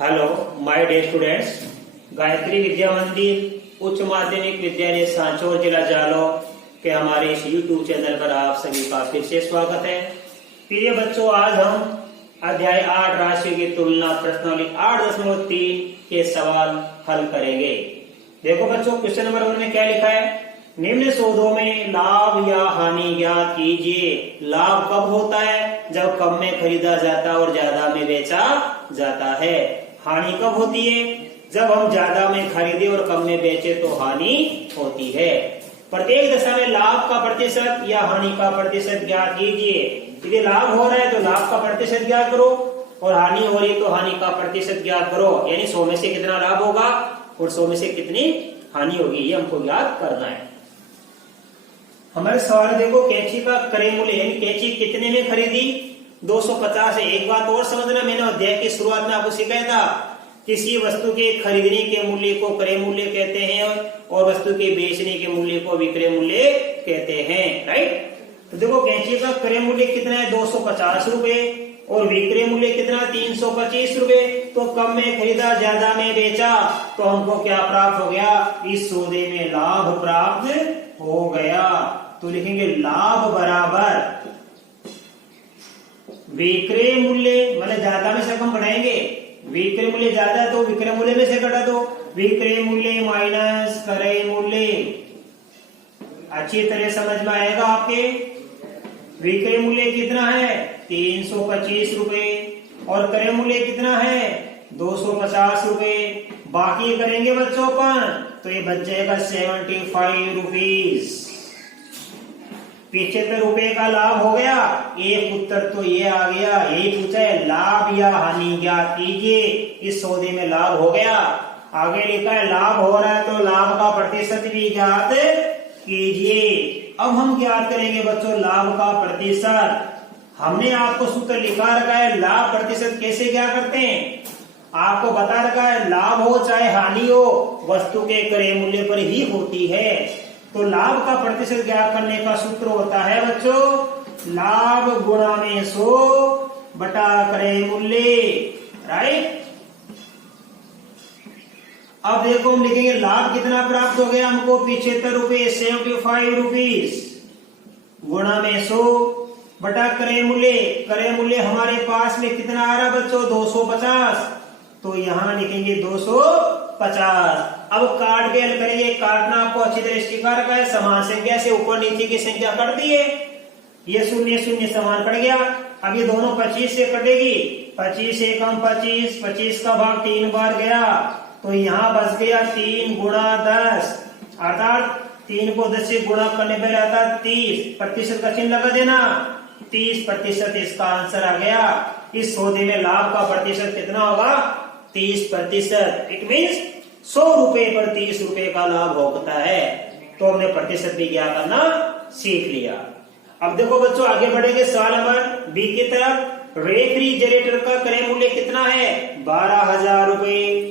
Hello my dear students, Gayatri Vidya Mandir उच्च माध्यमिक विद्यालय सांचौर जिला जालौर के हमारे इस यूट्यूब चैनल पर आप सभी का फिर से स्वागत है। प्रिय बच्चों, आज हम अध्याय 8 राशियों की तुलना प्रश्नावली 8.3 के सवाल हल करेंगे। देखो बच्चों, क्वेश्चन नंबर 1 में क्या लिखा है? निम्न सौदों में लाभ या हानि ज्ञात कीजिए। लाभ कब होता है? जब कम में खरीदा जाता है और ज्यादा में बेचा जाता है। हानि कब होती है? जब हम ज्यादा में खरीदे और कम में बेचे तो हानि होती है। प्रत्येक दशा में लाभ का प्रतिशत या हानि का प्रतिशत ज्ञात कीजिए। यदि लाभ हो रहा है तो लाभ का प्रतिशत ज्ञात करो और हानि हो रही है तो हानि का प्रतिशत ज्ञात करो। यानी 100 में से कितना लाभ होगा और 100 में से कितनी हानि होगी, ये हमको ज्ञात करना है। हमारे सवाल देखो, कैंची का क्रय मूल्य यानी कैंची कितने में खरीदी? 250 है। एक बात और समझना, मैंने अध्याय की शुरुआत में आपको सिखाया था, किसी वस्तु के खरीदने के मूल्य को क्रय मूल्य कहते हैं और वस्तु के बेचने के मूल्य को विक्रय मूल्य कहते हैं। राइट? तो देखो, कैंची का क्रय मूल्य कितना है? 250 रुपए और विक्रय मूल्य कितना? 325 रुपए। तो कम में खरीदा, ज्यादा में बेचा, तो हमको क्या प्राप्त हो गया? इस सौदे में लाभ प्राप्त हो गया। तो लिखेंगे लाभ बराबर विक्रय मूल्य, मतलब ज्यादा में से कम बढ़ाएंगे। विक्रय मूल्य ज्यादा है तो विक्रय मूल्य में से घटा दो। विक्रय मूल्य माइनस क्रय मूल्य। अच्छी तरह समझ में आएगा आपके। विक्रय मूल्य कितना है? 325 रुपए और क्रय मूल्य कितना है? 250 रुपए। बाकी करेंगे बच्चों अपन तो ये बच जाएगा 75 रुपीज। 75 रुपए का लाभ हो गया। एक उत्तर तो ये आ गया। यही पूछा है, लाभ या हानि ज्ञात कीजिए। इस सौदे में लाभ हो गया। आगे लिखा है लाभ हो रहा है तो लाभ का प्रतिशत भी ज्ञात कीजिए। अब हम ज्ञात करेंगे बच्चों लाभ का प्रतिशत। हमने आपको सूत्र लिखा रखा है, लाभ प्रतिशत कैसे क्या करते हैं आपको बता रखा है। लाभ हो चाहे हानि हो, वस्तु के क्रय मूल्य पर ही होती है। तो लाभ का प्रतिशत ज्ञात करने का सूत्र होता है बच्चों, लाभ गुणा में 100 बटा क्रय मूल्य। राइट? अब देखो, हम लिखेंगे लाभ कितना प्राप्त हो गया हमको? 75 रुपए, 75 रुपीज गुणा में 100 बटा क्रय मूल्य। क्रय मूल्य हमारे पास में कितना आ रहा बच्चों? 250। तो यहां लिखेंगे 250। अब काट के हल करेंगे। काटना आपको अच्छी तरह सिखा रखा है। समान संख्या से ऊपर नीचे की संख्या कट दी है। ये 0 0 समान पड़ गया। अब ये दोनों 25 से कटेगी। 25 से कम 25, 25 का भाग 3 बार गया तो यहाँ बच गया 3 गुणा 10, अर्थात 3 को 10 से गुणा करने पर आता 30। प्रतिशत का चिन्ह लगा देना। 30% इसका आंसर आ गया। इस सौदे में लाभ का प्रतिशत कितना होगा? 30%। इट मीन्स 100 रुपए पर 30 रुपए का लाभ होता है। तो हमने प्रतिशत भी क्या करना सीख लिया। अब देखो बच्चों, आगे बढ़ेंगे सवाल नंबर बी की तरफ। रेफ्रिजरेटर का क्रय मूल्य कितना है? 12,000 रुपए।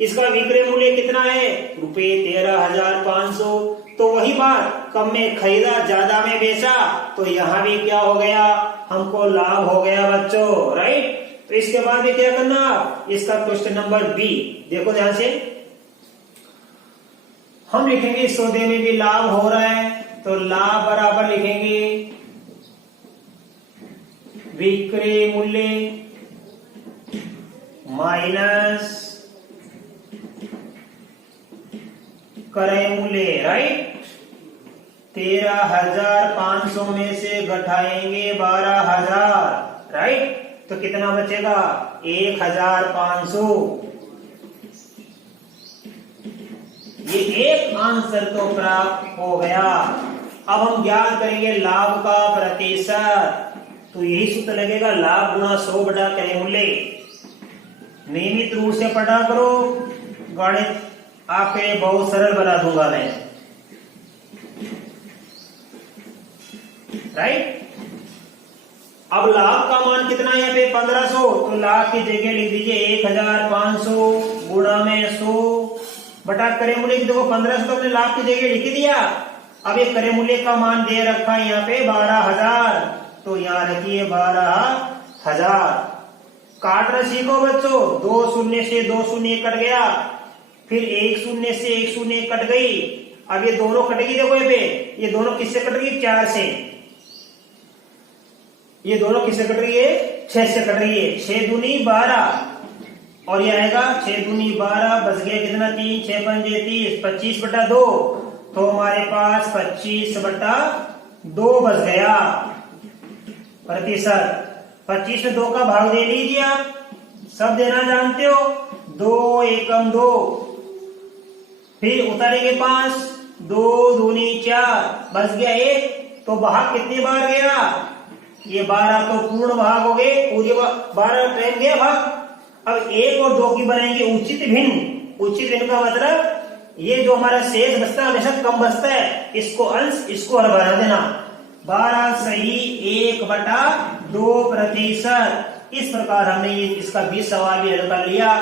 इसका विक्रय मूल्य कितना है? रुपए 13,500। तो वही बात, कम में खरीदा, ज्यादा में बेचा, तो यहाँ भी क्या हो गया? हमको लाभ हो गया बच्चों। राइट? तो इसके बाद में क्या करना? इसका क्वेश्चन नंबर बी देखो ध्यान से। हम लिखेंगे इस सौदे में भी लाभ हो रहा है तो लाभ बराबर लिखेंगे विक्रय मूल्य माइनस क्रय मूल्य। राइट? 13,500 में से घटाएंगे 12,000। राइट? तो कितना बचेगा? 1,500। ये एक आंसर तो प्राप्त हो गया। अब हम ज्ञात करेंगे लाभ का प्रतिशत। तो यही सूत्र लगेगा, लाभ गुणा 100 बटा क्रय मूल्य। नियमित रूप से पढ़ा करो, गणित आपके बहुत सरल बना दूंगा मैं। राइट? अब लाभ का मान कितना है यहाँ पे? 1500। तो लाभ की जगह लिख दीजिए 1,500 गुणा में 100 बटा क्रय मूल्य की। देखो 1500 तो अपने लाभ की जगह लिख दिया। अब ये क्रय मूल्य का मान दे रखा है यहाँ पे 12,000। तो यहाँ रखिए 12,000। काटना सीखो बच्चों। 2 शून्य से 2 शून्य कट गया, फिर 1 शून्य से 1 शून्य कट गई। अब ये दोनों कटेगी, देखो ये दोनों किससे कट रही है? 4 से। ये दोनों किससे कट रही है? 6 से कट रही है। 6 दूनी 12 और ये आएगा 6 दूनी 12, बच गया कितना? 3, 6 पंजे 30, 25/2। तो हमारे पास 25/2 बच गया प्रतिशत। 25 में 2 का भाग दे लीजिए, आप सब देना जानते हो। 2 एकम 2, फिर उतारेंगे 5, 2 दूनी 4, बच गया 1। तो भाग कितनी बार गया? ये 12 तो पूर्ण भाग हो गए, पूरे 12 टाइम गया भाग। अब 1 और 2 की बनाएंगे उचित भिन्न। उचित भिन्न का मतलब ये जो हमारा शेष बचता है हमेशा कम बचता है, इसको अंश इसको हर बना देना। 12 सही 1/2%। इस प्रकार हमने ये इसका 20 सवाल भी हल कर लिया।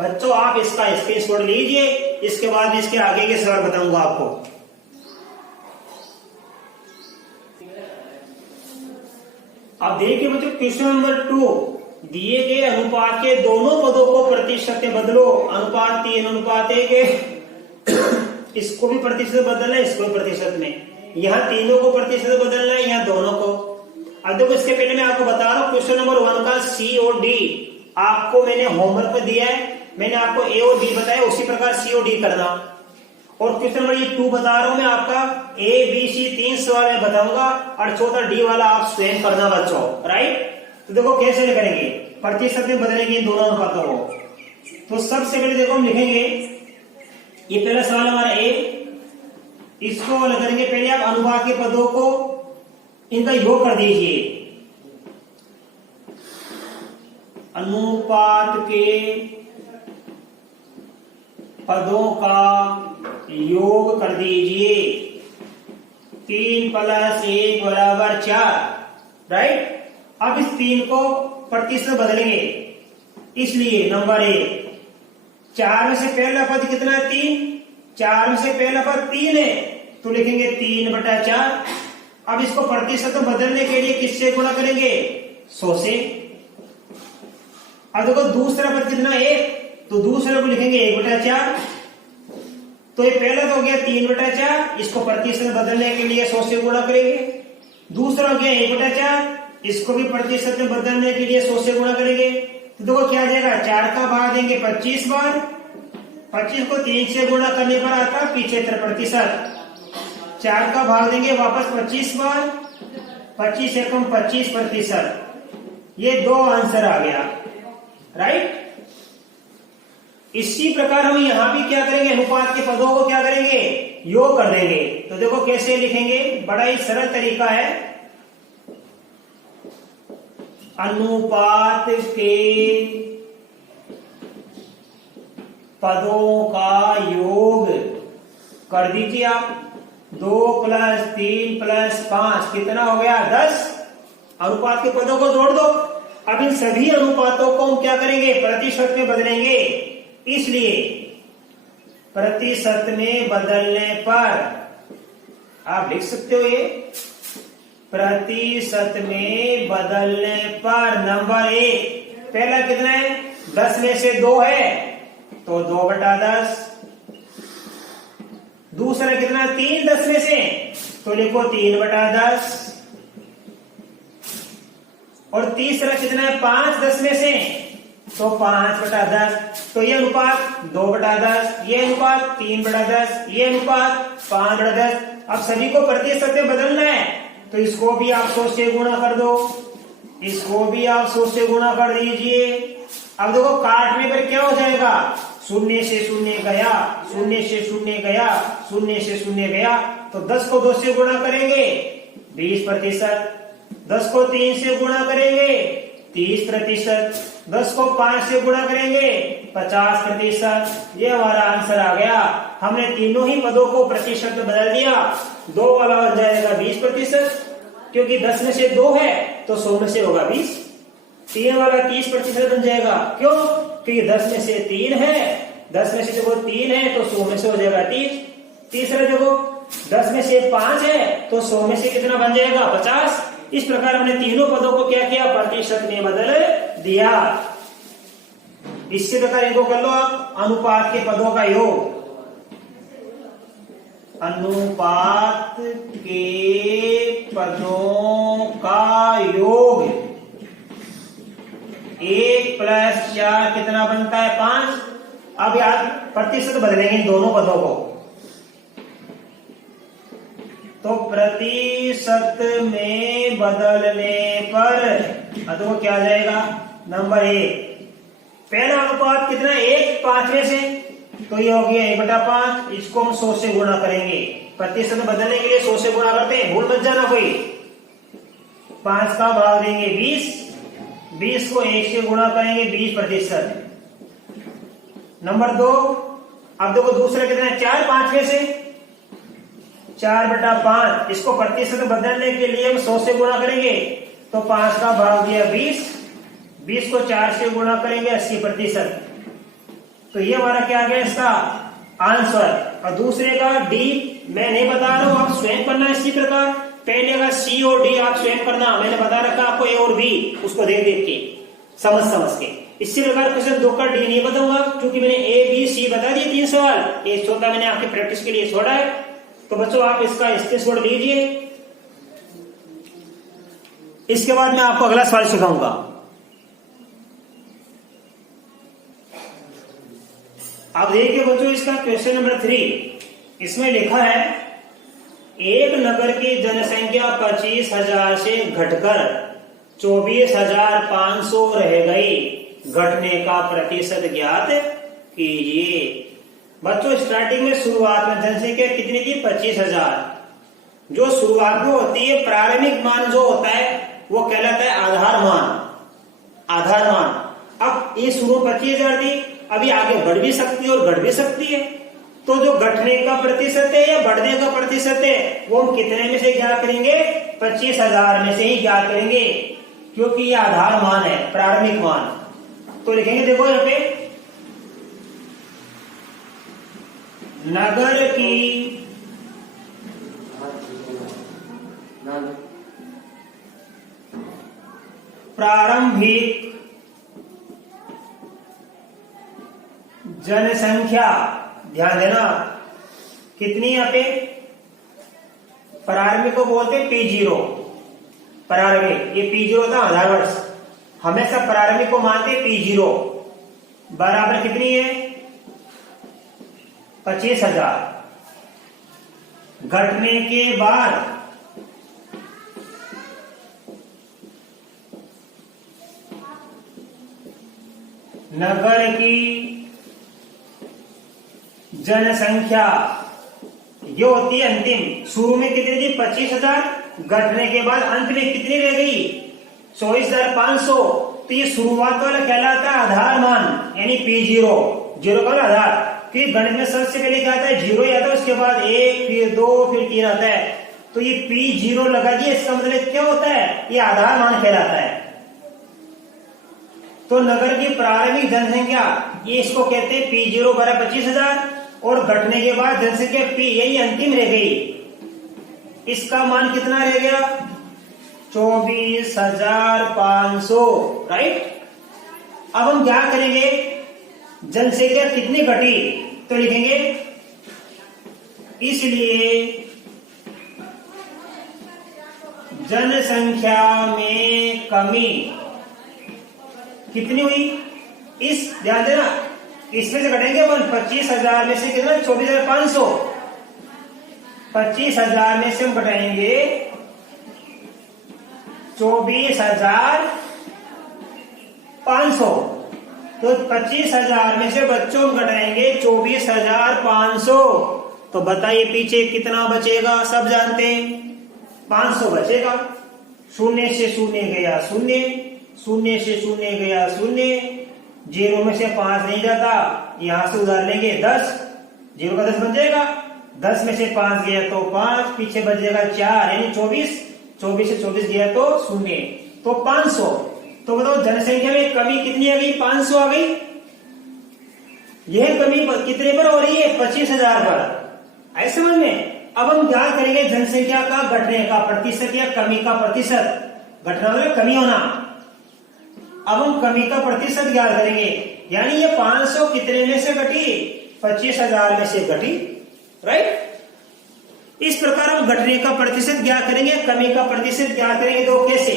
बच्चों आप इसका स्क्रीनशॉट लीजिए, इसके बाद इसके आगे के सवाल बताऊंगा आपको। अब देखिए बच्चों क्वेश्चन नंबर 2, दिए गए अनुपात के दोनों पदों को प्रतिशत में बदलो। अनुपात 3:1 के इसको भी प्रतिशत बदलना है, इसको भी प्रतिशत में। यहाँ तीनों को प्रतिशत बदलना है, यहाँ दोनों को। अब देखो इसके पहले मैं आपको बता रहा हूँ क्वेश्चन नंबर 1 का सी और डी आपको मैंने होमवर्क में दिया है। मैंने आपको ए और बी बताया, उसी प्रकार सी और डी करना। और क्वेश्चन नंबर ये 2 बता रहा हूं मैं आपका, ए बी सी 3 सवाल मैं बताऊंगा और चौथा डी वाला आप स्वयं करना बच्चों, राइट। तो देखो कैसे करेंगे, प्रतिशत में बदलेंगे इन दोनों अनुपातों को। तो सबसे पहले देखो हम लिखेंगे, ये पहला सवाल हमारा ए, इसको अलग करेंगे। पहले आप अनुपात के पदों को इनका योग कर दीजिए। अनुपात के पदों का योग कर दीजिए। 3 + 1 = 4, राइट। अब इस 3 को प्रतिशत बदलेंगे, इसलिए नंबर 1, 4 में से पहला पद कितना है? 3। 4 में से पहला पद 3 है, तो लिखेंगे 3/4। अब इसको प्रतिशत बदलने के लिए किससे गुणा करेंगे? 100 से। अब देखो दूसरा पद कितना? 1, तो दूसरे को लिखेंगे 1/4। तो ये पहला तो हो गया 3/4, इसको प्रतिशत बदलने के लिए 100 से गुणा करेंगे। दूसरा हो गया 1/4, इसको भी प्रतिशत में बदलने के लिए 100 से गुणा करेंगे। तो देखो क्या आ जाएगा, 4 का भाग देंगे 25 बार, 25 को 3 से गुणा करने पर आता 75%। 4 का भाग देंगे वापस 25 बार, 25 एकम 25%। ये 2 आंसर आ गया, राइट। इसी प्रकार हम यहां भी क्या करेंगे, अनुपात के पदों को क्या करेंगे? योग कर देंगे। तो देखो कैसे लिखेंगे, बड़ा ही सरल तरीका है। अनुपात के पदों का योग कर दीजिए आप। 2 + 3 + 5 कितना हो गया? 10। अनुपात के पदों को जोड़ दो। अब इन सभी अनुपातों को हम क्या करेंगे? प्रतिशत में बदलेंगे। इसलिए प्रतिशत में बदलने पर आप लिख सकते हो, ये प्रतिशत में बदलने पर नंबर 1 पहला कितना है? 10 में से 2 है, तो 2/10। दूसरा कितना? 3 10 में से, तो लिखो 3/10। और तीसरा कितना है? 5 10 में से, तो 5/10। तो ये अनुपात 2/10, ये अनुपात 3/10, ये अनुपात 5/10। अब सभी को प्रतिशत में बदलना है, तो इसको भी आप 100 से गुणा कर दो, इसको भी आप 100 से गुणा कर दीजिए। अब देखो काटने पर क्या हो जाएगा? 0 से 0 गया, 0 से 0 गया, 0 से 0 गया। तो 10 को 2 से गुणा करेंगे 20%, 10 को 3 से गुणा करेंगे 30%, 10 को 5 से गुणा करेंगे 50%। ये हमारा आंसर आ गया। हमने तीनों ही पदों को प्रतिशत में बदल दिया। 2 वाला बन जाएगा 20%, क्योंकि 10 में से 2 है तो 100 में से होगा 20। 3 वाला 30% बन जाएगा, क्यों? क्योंकि 10 में से 3 है, 10 में से देखो 3 है तो 100 में से हो जाएगा 30। तीसरा देखो 10 में से 5 है तो 100 में से कितना बन जाएगा? 50। इस प्रकार हमने तीनों पदों को क्या किया? प्रतिशत में बदल दिया। इसी प्रकार इनको कर लो आप, अनुपात के पदों का योग, अनुपात के पदों का योग 1 + 4 कितना बनता है 5। अब यार प्रतिशत बदलेंगे इन दोनों पदों को, तो प्रतिशत में बदलने पर तो क्या आ जाएगा, नंबर 1 पहला अनुपात कितना 1 5वें से, तो ये हो गया 1/5। इसको हम 100 से गुणा करेंगे, प्रतिशत बदलने के लिए 100 से गुणा करते हैं, भूल मत जाना कोई। 5 का भाग देंगे 20 को 1 से गुणा करेंगे 20%। नंबर 2, अब देखो दूसरा कितना है 4 5वें से, 4/5। इसको प्रतिशत बदलने के लिए हम 100 से गुणा करेंगे, तो 5 का भाग दिया 20 को 4 से गुणा करेंगे 80%। तो ये हमारा क्या आ गया इसका आंसर। और दूसरे का डी मैं नहीं बता रहा हूं, आप स्वयं करना इसी प्रकार। पहले का सी और डी आप स्वयं करना, मैंने बता रखा आपको ए और बी, उसको देख देख के समझ के। इसी प्रकार क्वेश्चन 2 का डी नहीं बताऊंगा, क्योंकि मैंने ए बी सी बता दिए 3 सवाल, ये छोटा मैंने आपकी प्रैक्टिस के लिए छोड़ा है। तो बच्चों आप इसका स्क्रीनशॉट लीजिए। इसके बाद मैं आपको अगला सवाल सिखाऊंगा। आप देखिए बच्चों इसका क्वेश्चन नंबर 3, इसमें लिखा है एक नगर की जनसंख्या 25,000 से घटकर 24,500 रह गई, घटने का प्रतिशत ज्ञात कीजिए। बच्चों स्टार्टिंग में शुरुआत में जनसंख्या कितनी थी 25,000। जो शुरुआत में होती है प्रारंभिक मान जो होता है वो कहलाता है आधार मान। अब ये शुरू 25,000 थी, अभी आगे बढ़ भी सकती है और घट भी सकती है। तो जो घटने का प्रतिशत है या बढ़ने का प्रतिशत है वो हम कितने में से ज्ञात करेंगे, 25,000 में से ही ज्ञात करेंगे, क्योंकि ये आधार मान है, प्रारंभिक मान। तो लिखेंगे देखो यहाँ पे नगर की प्रारंभिक जनसंख्या, ध्यान देना कितनी यहाँ पे, प्रारंभिक को बोलते हैं P0। प्रारंभिक ये P0 था आधार वर्ष, हमेशा प्रारंभिक को मानते हैं P0 बराबर कितनी है 25,000। घटने के बाद नगर की जनसंख्या ये होती है अंतिम, शुरू में कितनी थी 25,000, घटने के बाद अंत में कितनी रह गई 24,500। तो ये शुरुआत वाला कहलाता है आधार मान, यानी P0, जीरो का आधार। फिर गणित में सबसे पहले क्या आता है 0 ही आता है, उसके बाद 1 फिर 2 फिर 3 आता है। तो ये P0 लगा दिया, इसका मतलब क्या होता है, ये आधार मान कहलाता है। तो नगर की प्रारंभिक जनसंख्या ये इसको कहते हैं P0 बराबर 25,000, और घटने के बाद जनसंख्या P यही अंतिम रह गई, इसका मान कितना रह गया 24,500, राइट। अब हम क्या करेंगे, जनसंख्या कितनी घटी, तो लिखेंगे इसलिए जनसंख्या में कमी कितनी हुई, इस ध्यान देना इसमें से घटेंगे 25,000 में से कितना 24,500। 25,000 में से हम घटाएंगे 24,500। तो 25,000 में से बच्चों हम घटाएंगे 24,500। तो बताइए पीछे कितना बचेगा, सब जानते हैं 500 बचेगा। शून्य से शून्य गया शून्य, शून्य से शून्य गया शून्य, 0 में से 5 नहीं जाता, यहां से उधार लेंगे 10, 0 का 10 बन जाएगा। 10 में से 5 गया तो 5, पीछे बच जाएगा 4 यानी 24, 24 से 24 गया तो 0, तो 500। तो बताओ जनसंख्या में कमी कितनी आ गई, 500 आ गई। यह कमी कितने पर हो रही है 25,000 पर, ऐसे समझ में। अब हम क्या करेंगे, जनसंख्या का घटने का प्रतिशत या कमी का प्रतिशत, घटना मतलब कमी होना। अब हम कमी का प्रतिशत ज्ञात करेंगे। यानी ये 500 कितने में से घटी? 25,000 में से घटी, राइट। इस प्रकार हम घटने का प्रतिशत ज्ञात करेंगे, कमी का प्रतिशत ज्ञात करेंगे। तो कैसे?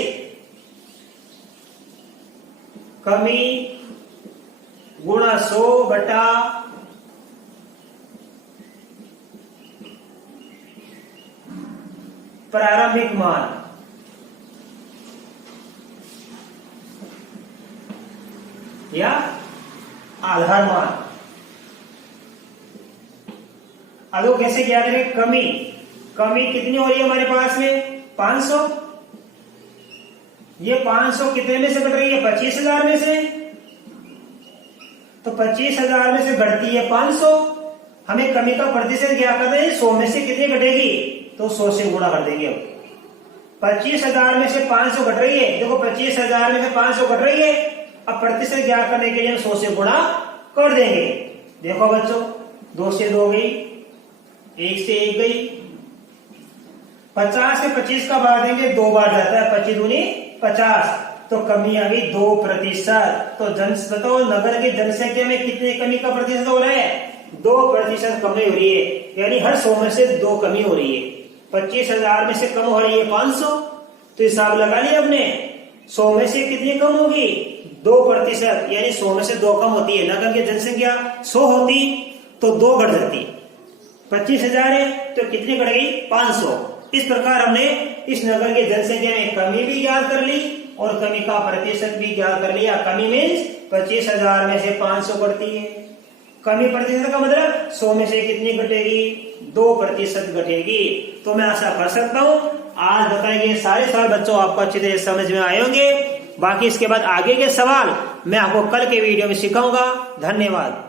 कमी गुणा 100 बटा प्रारंभिक मान, या आधार मान। अब कैसे क्या करें? कमी कितनी हो रही है हमारे पास में? 500। ये 500 कितने में से घट रही है? 25,000 में से। तो 25,000 में से घटती है 500। हमें कमी का प्रतिशत क्या करना है? 100 में से कितनी घटेगी? तो 100 से गुणा कर देंगे। अब 25,000 में से 500 घट रही है। देखो 25,000 में से 500 घट रही है। अब प्रतिशत ज्ञात करने के लिए हम 100 से गुणा कर देंगे। देखो बच्चों, 2 से 2 गई, 1 से 1 गई। 50 से 25 का भाग देंगे, 2 बार जाता है, 25 दूनी 50। तो कमी आ गई 2%। तो बताओ नगर की जनसंख्या में कितने कमी का प्रतिशत हो रहा है? 2% कमी हो रही है। यानी हर 100 में से 2 कमी हो रही है। 25,000 में से कम हो रही है 500। तो हिसाब लगा लिया हमने, 100 में से कितनी कम होगी? 2%। यानी 100 में से 2 कम होती है। नगर की जनसंख्या 100 होती तो 2 घट जाती। 25,000 है तो कितनी घट गई? 500। इस प्रकार हमने इस नगर की जनसंख्या में कमी भी ज्ञात कर ली और कमी का प्रतिशत भी ज्ञात कर लिया। कमी मीन्स 25,000 में से 500 बढ़ती है। कमी प्रतिशत का मतलब 100 में से कितनी घटेगी? 2% घटेगी। तो मैं आशा कर सकता हूं आज बताए गए सारे सवाल बच्चों आपको अच्छी तरह समझ में आए होंगे। बाकी इसके बाद आगे के सवाल मैं आपको कल के वीडियो में सिखाऊंगा। धन्यवाद।